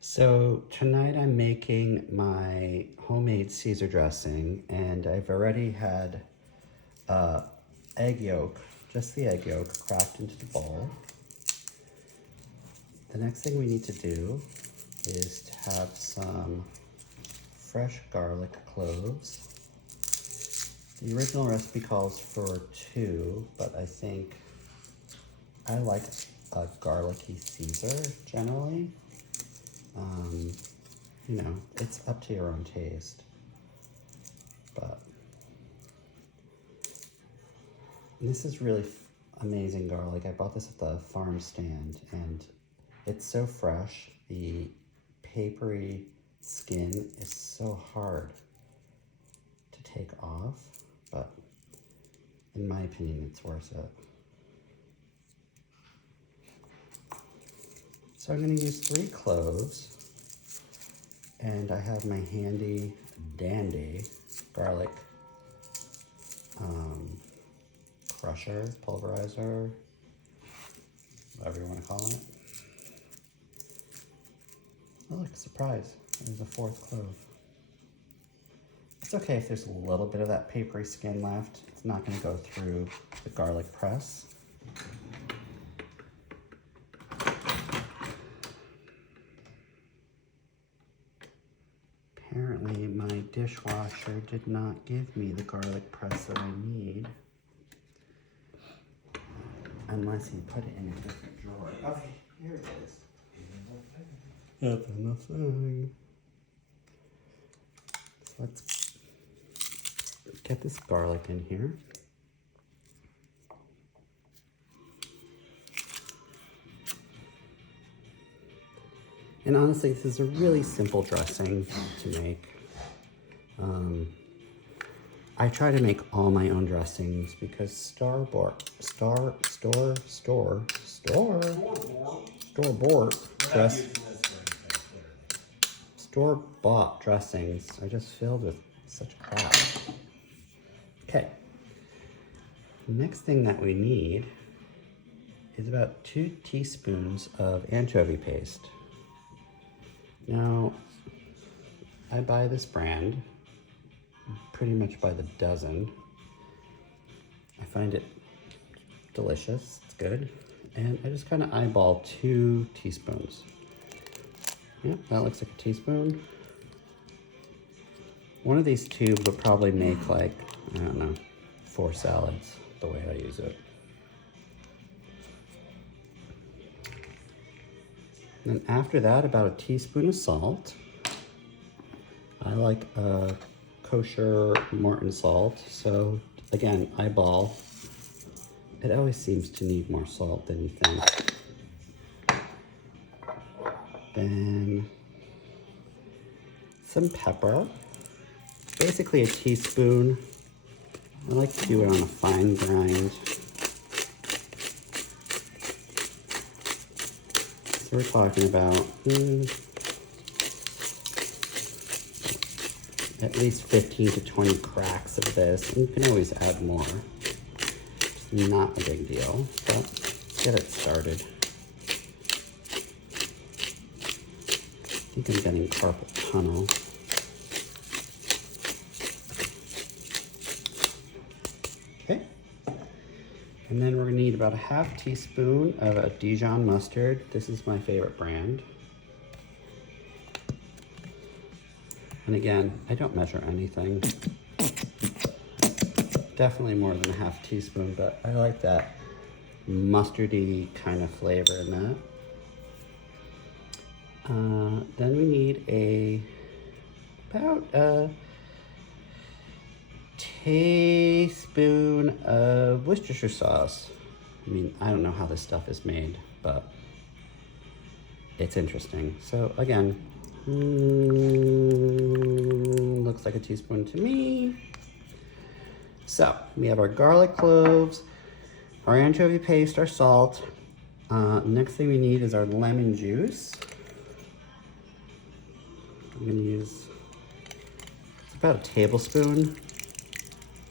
So tonight I'm making my homemade Caesar dressing, and I've already had egg yolk, just the egg yolk, cracked into the bowl. The next thing we need to do is to have some fresh garlic cloves. The original recipe calls for 2, but I think I like a garlicky Caesar generally. You know, it's up to your own taste, but this is really amazing garlic. I bought this at the farm stand, and it's so fresh. The papery skin is so hard to take off, but in my opinion, it's worth it. So I'm going to use 3 cloves, and I have my handy dandy garlic crusher, pulverizer, whatever you want to call it. Oh, look, surprise, there's a 4th clove. It's okay if there's a little bit of that papery skin left. It's not going to go through the garlic press. Apparently my dishwasher did not give me the garlic press that I need. Unless you put it in a different drawer. Okay, here it is. That's nothing. So let's get this garlic in here. And honestly, this is a really simple dressing to make. I try to make all my own dressings because store-bought dressings are just filled with such crap. Okay. Next thing that we need is about 2 teaspoons of anchovy paste. Now, I buy this brand pretty much by the dozen. I find it delicious, it's good. And I just kind of eyeball 2 teaspoons. Yep, that looks like a teaspoon. One of these tubes will probably make like, I don't know, 4 salads the way I use it. And after that, about a teaspoon of salt. I like a kosher Morton salt, so again, eyeball. It always seems to need more salt than you think. Then some pepper, basically a teaspoon. I like to do it on a fine grind. So we're talking about at least 15 to 20 cracks of this. And you can always add more. It's not a big deal, but let's get it started. I think I'm getting carpal tunnel. Okay. And then we're gonna need about a half teaspoon of a Dijon mustard. This is my favorite brand. And again, I don't measure anything. Definitely more than a half teaspoon, but I like that mustardy kind of flavor in that. Then we need about a teaspoon of Worcestershire sauce. I mean, I don't know how this stuff is made, but it's interesting. So again, looks like a teaspoon to me. So we have our garlic cloves, our anchovy paste, our salt. Next thing we need is our lemon juice. I'm gonna use about a tablespoon.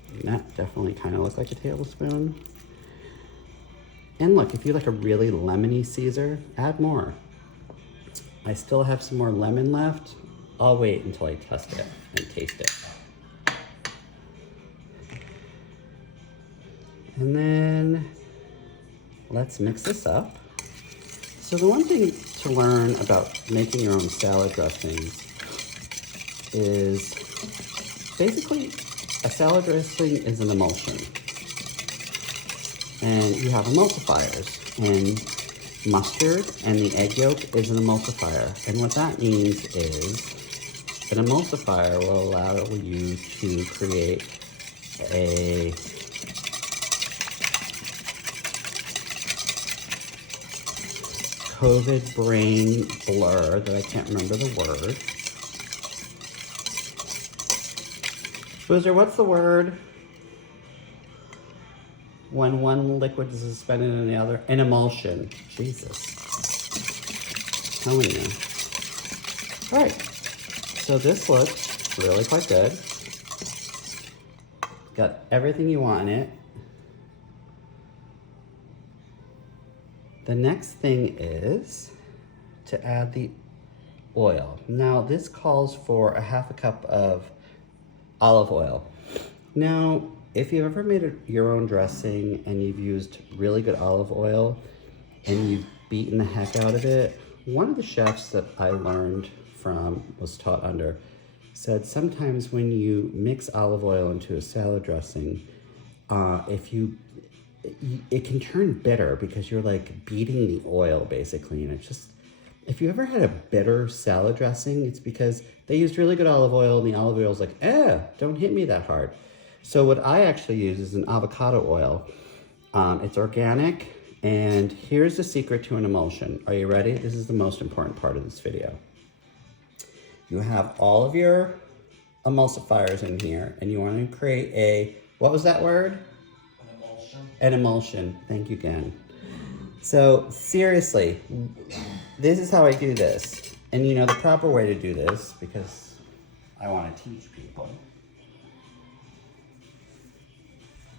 And that definitely kind of looks like a tablespoon. And look, if you like a really lemony Caesar, add more. I still have some more lemon left. I'll wait until I test it and taste it. And then let's mix this up. So the one thing to learn about making your own salad dressings is basically a salad dressing is an emulsion. And you have emulsifiers, and mustard and the egg yolk is an emulsifier. And what that means is an emulsifier will allow you to create a COVID brain blur that I can't remember the word. Boozer, what's the word when one liquid is suspended in the other? An emulsion. Jesus. I'm telling you. All right. So this looks really quite good. Got everything you want in it. The next thing is to add the oil. Now this calls for a half a cup of olive oil. Now, if you've ever made your own dressing and you've used really good olive oil and you've beaten the heck out of it, one of the chefs that I learned from, was taught under, said sometimes when you mix olive oil into a salad dressing, it can turn bitter because you're like beating the oil basically, and it just, if you ever had a bitter salad dressing, it's because they used really good olive oil and the olive oil is like, don't hit me that hard. So what I actually use is an avocado oil. It's organic, and here's the secret to an emulsion. Are you ready? This is the most important part of this video. You have all of your emulsifiers in here, and you want to create a, what was that word? An emulsion. Thank you again. So seriously, this is how I do this. And you know the proper way to do this, because I want to teach people,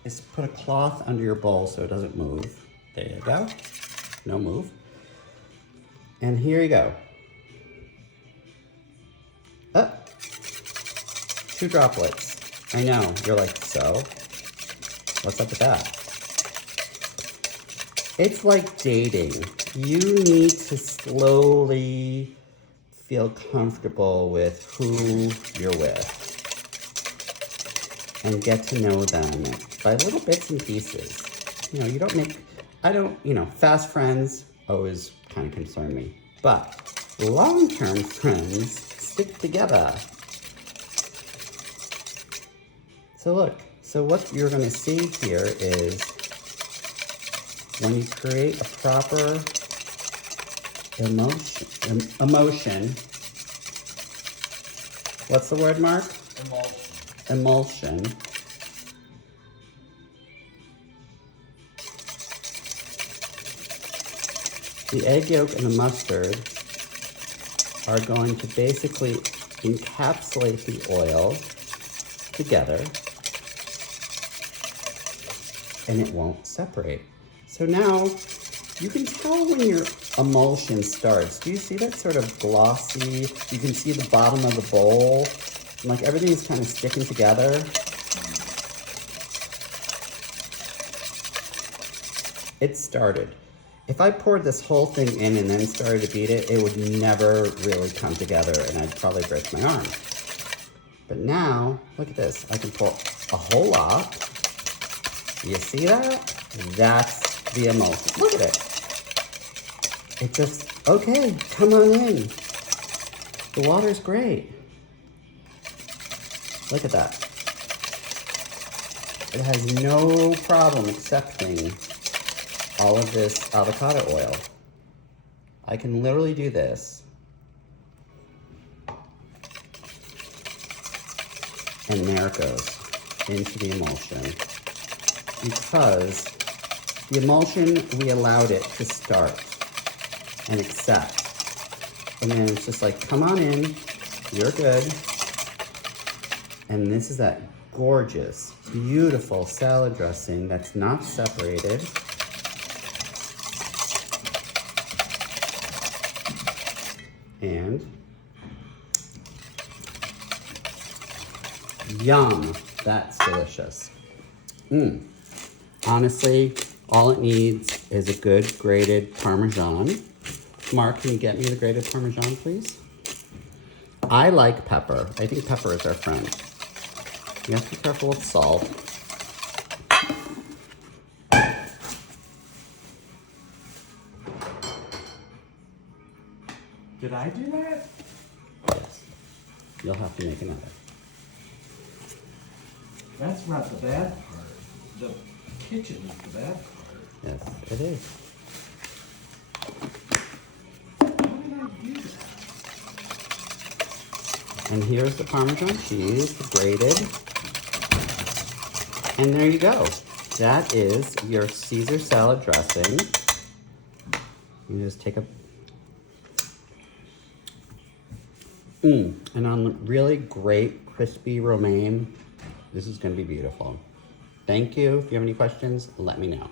is to put a cloth under your bowl so it doesn't move. There you go. No move. And here you go. Oh, 2 droplets. I know, you're like, so? What's up with that? It's like dating. You need to slowly feel comfortable with who you're with and get to know them by little bits and pieces. You know, you don't make, fast friends always kind of concern me, but long-term friends stick together. So look, so what you're gonna see here is when you create a proper emotion, what's the word, Mark? Emulsion. The egg yolk and the mustard are going to basically encapsulate the oil together, and it won't separate. So now you can tell when your emulsion starts. Do you see that sort of glossy? You can see the bottom of the bowl, and like everything's kind of sticking together. It started. If I poured this whole thing in and then started to beat it, it would never really come together and I'd probably break my arm. But now, look at this. I can pour a whole lot. You see that? That's the emulsion. Look at it. It just, okay, come on in. The water's great. Look at that. It has no problem accepting all of this avocado oil. I can literally do this. And there it goes into the emulsion. Because the emulsion, we allowed it to start and accept. And then it's just like, come on in, you're good. And this is that gorgeous, beautiful salad dressing that's not separated. And yum, that's delicious. Honestly, all it needs is a good grated Parmesan. Mark, can you get me the grated Parmesan, please? I like pepper. I think pepper is our friend. You have to be careful with salt. Did I do that? Yes. You'll have to make another. That's not the bad part. The kitchen is the bad part. Yes, it is. Why did I do that? And here's the Parmesan cheese, grated. And there you go. That is your Caesar salad dressing. You just take a... And on really great crispy romaine, this is gonna be beautiful. Thank you. If you have any questions, let me know.